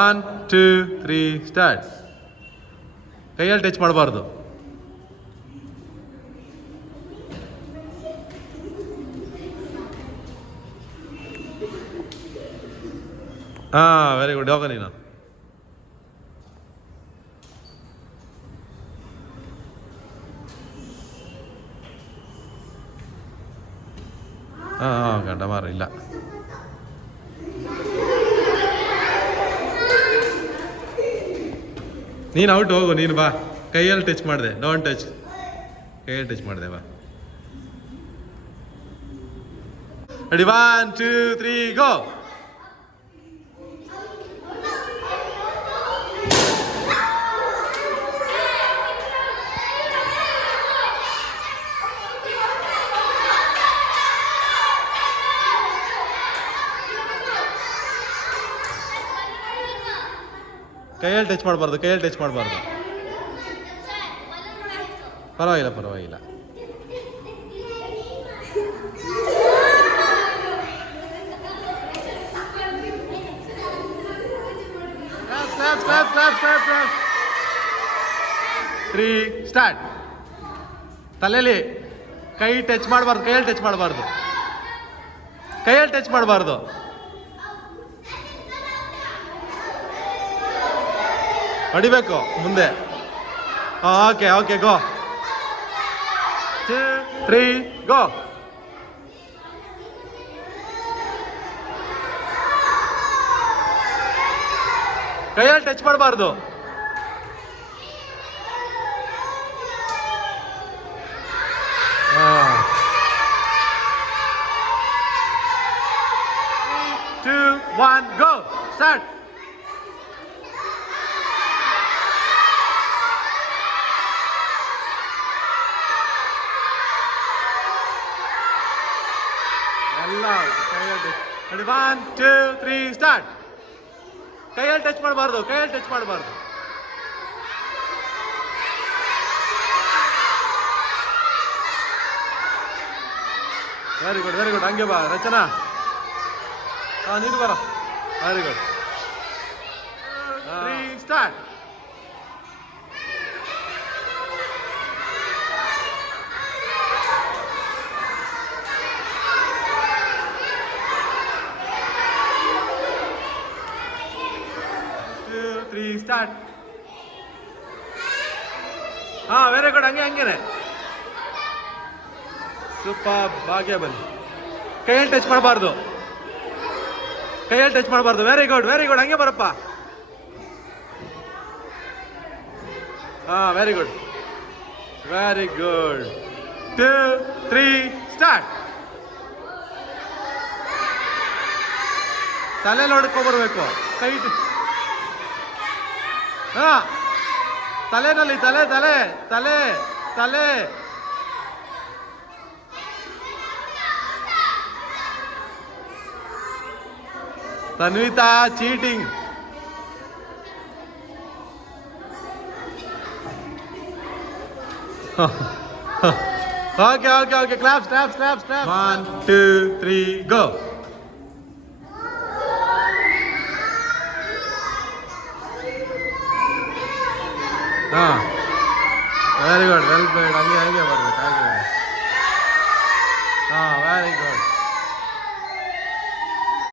1 2 3 start. ಕೈಯಲ್ಲಿ touch ಮಾಡಬಾರ್ದು. Very good. ಹೋಗ ನೀನು. ಗಂಡ ಮಾರ ಇಲ್ಲ. ನೀನು ಔಟ್ ಹೋಗು. ನೀನು ಬಾ. ಕೈಯಲ್ಲಿ ಟಚ್ ಮಾಡಿದೆ. Don't touch. ಕೈಯಲ್ಲಿ ಟಚ್ ಮಾಡಿದೆ. ಬಾ. ರೆಡಿ 1 2 3 ಗೋ. ಕೈಯಲ್ಲಿ ಟಚ್ ಮಾಡಬಾರ್ದು. ಕೈಯಲ್ಲಿ ಟಚ್ ಮಾಡಬಾರ್ದು. ಪರವಾಗಿಲ್ಲ ಪರವಾಗಿಲ್ಲ. Three start. ತಲೆಯಲ್ಲಿ ಕೈ ಟಚ್ ಮಾಡಬಾರ್ದು. ಕೈಯಲ್ಲಿ ಟಚ್ ಮಾಡಬಾರ್ದು. ಕೈಯಲ್ಲಿ ಟಚ್ ಮಾಡಬಾರ್ದು. ಹೊಡಿಬೇಕು ಮುಂದೆ. Okay okay go. 2 3 ಗೋ. ಕೈಯಲ್ಲಿ ಟಚ್ ಮಾಡಬಾರ್ದು. Two one go. ಸ್ಟಾರ್ಟ್. ಎಲ್ಲ ಕೈಯಲ್ಲಿ 1 2 3 ಸ್ಟಾರ್ಟ್. ಕೈಯಲ್ಲಿ ಟಚ್ ಮಾಡಬಾರ್ದು. ಕೈಯಲ್ಲಿ ಟಚ್ ಮಾಡಬಾರ್ದು. Very good very good. ಹಂಗೆ ಬಾ ರಚನಾ. ನೀನು ಬರ. Very good. 3 start. Start. Very good. ಹಂಗೆ ಹಂಗೇನೆ. ಸೂಪರ್. ಭಾಗ್ಯ ಬನ್ನಿ. ಕೈಯಲ್ಲಿ ಟಚ್ ಮಾಡಬಾರ್ದು. ಕೈಯಲ್ಲಿ ಟಚ್ ಮಾಡಬಾರ್ದು. Very good very good. ಹಂಗೆ ಬರಪ್ಪ. Very good very good. 2 3 start. ತಲೆಯಲ್ಲಿ ಹೊಡ್ಕೊಬರ್ಬೇಕು. ಕೈ ತಲೆನಲ್ಲಿ. ತಲೆ ತಲೆ ತಲೆ ತಲೆ. Tanvitha cheating. Okay okay okay. Claps claps claps claps. 1 2 3 go. Very good well played. ಹಂಗೆ ಹಂಗೆ ಬರ್ಬೇಕು. ಹಾಗೆ